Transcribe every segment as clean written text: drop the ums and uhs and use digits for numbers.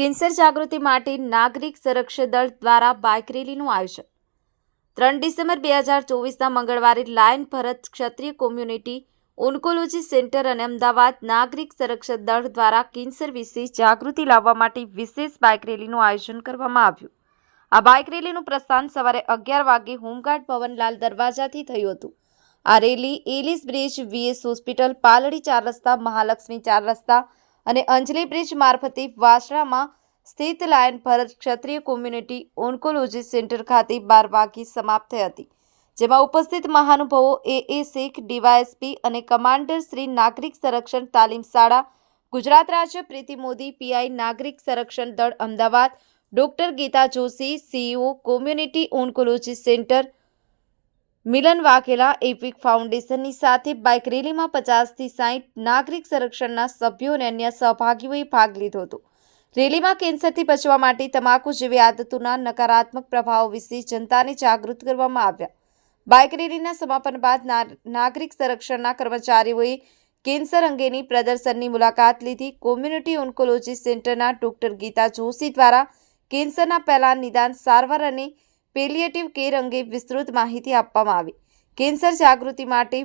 Cancer જાગૃતિ માટે નાગરિક સંરક્ષણ દળ દ્વારા બાઇક રેલીનું આયોજન 3 ડિસેમ્બર 2024ના મંગળવારે લાયન ભરત ક્ષત્રિય કોમ્યુનિટી ઓન્કોલોજી સેન્ટર અને અમદાવાદ નાગરિક સંરક્ષણ દળ દ્વારા કેન્સર વિશે જાગૃતિ લાવવા માટે વિશેષ બાઇક રેલીનું આયોજન કરવામાં આવ્યું. આ બાઇક રેલીનું પ્રસ્થાન સવારે 11 વાગે હોમગાર્ડ ભવનલાલ દરવાજાથી થયું હતું. આ rally Ellis Bridge, VS hospital, Paldi 4 રસ્તા, મહાલક્ષ્મી 4 રસ્તા અને અંજલી બ્રિજ મારફતે વાસણામાં સ્થિત લાયન ભરત ક્ષત્રિય કોમ્યુનિટી ઓન્કોલોજી સેન્ટર ખાતે 12 વાગે સમાપ્ત થઈ હતી. જેમાં ઉપસ્થિત મહાનુભાવો એ શેખ, ડીવાયએસપી અને કમાન્ડર શ્રી નાગરિક સંરક્ષણ તાલીમ શાળા ગુજરાત રાજ્ય, પ્રીતિ મોદી, પીઆઈ નાગરિક સંરક્ષણ દળ Ahmedabad, doctor Geeta Joshi, CEO community oncology centre Milan Vaghela, Epic ફાઉન્ડેશનની સાથે બાઇક રેલીમાં 50 થી 60 નાગરિક સંરક્ષણના સભ્યો અને અન્ય સહભાગીઓએ ભાગ લીધો હતો. રેલીમાં કેન્સરથી બચવા માટે તમાકુ જેવી આદતોના નકારાત્મક પ્રભાવો વિશે જનતાને જાગૃત કરવામાં આવ્યા. બાઇક રેલીના સમાપન બાદ નાગરિક સંરક્ષણના કર્મચારીઓએ કેન્સર અંગેની પ્રદર્શનની મુલાકાત લીધી. કોમ્યુનિટી ઓન્કોલોજી સેન્ટરના ડોક્ટર ગીતા જોશી દ્વારા કેન્સરના પહેલા નિદાન, સારવાર અને પેલિયેટિવ કેર અંગે વિસ્તૃત માહિતી આપવામાં આવી. કેન્સર જાગૃતિ માટે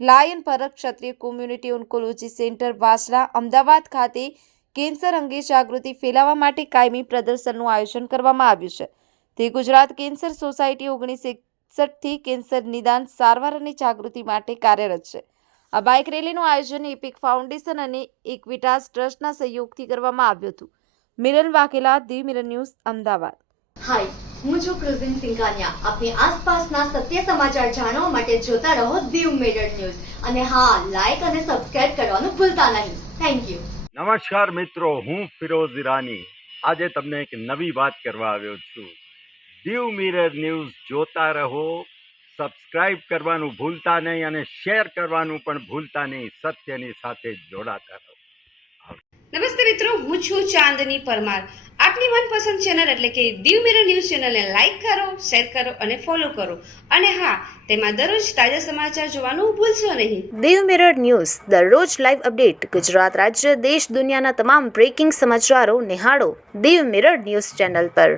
લાયન ભરત ક્ષત્રિય community oncology centre Vasna, Ahmedabad ખાતે કેન્સર અંગે જાગૃતિ ફેલાવવા માટે કાયમી પ્રદર્શનનું આયોજન કરવામાં આવ્યું છે. તે ગુજરાત કેન્સર સોસાયટી 1961થી કેન્સર નિદાન, સારવાર અને જાગૃતિ માટે કાર્યરત છે. આ બાઇક રેલીનું આયોજન એપિક ફાઉન્ડેશન અને ઇક્વિટાસ ટ્રસ્ટના સહયોગથી કરવામાં આવ્યું હતું. Milan Vaghela, the Mirror News, Ahmedabad. Hi, હું છું ક્રુઝિન સિંઘાનિયા. આપની આસપાસના સત્ય સમાચાર જાણવા માટે જોતા રહો દીવ મિરર ન્યૂઝ અને હા, લાઈક અને સબસ્ક્રાઇબ કરવાનું ભૂલતા નહીં. Thank you. નમસ્કાર મિત્રો, હું ફિરોઝ ઈરાની આજે તમને એક નવી વાત કરવા આવ્યો છું. દીવ મિરર ન્યૂઝ જોતા રહો, સબસ્ક્રાઇબ કરવાનું ભૂલતા નહીં અને શેર કરવાનું પણ ભૂલતા નહીં. સત્યની સાથે જોડાતા રહો. નમસ્તે મિત્રો, હું છું ચાંદની પરમાર. આપની મનપસંદ ચેનલ એટલે કે દીવ મિરર ન્યૂઝ ચેનલને લાઈક કરો, શેર કરો અને ફોલો કરો. અને હા, તેમાં દરરોજ તાજા સમાચાર જોવાનું ભૂલશો નહીં. દીવ મિરર ન્યૂઝ દરરોજ લાઈવ અપડેટ ગુજરાત રાજ્ય, દેશ, દુનિયાના તમામ બ્રેકિંગ સમાચારો નિહાળો દીવ મિરર ન્યૂઝ ચેનલ પર.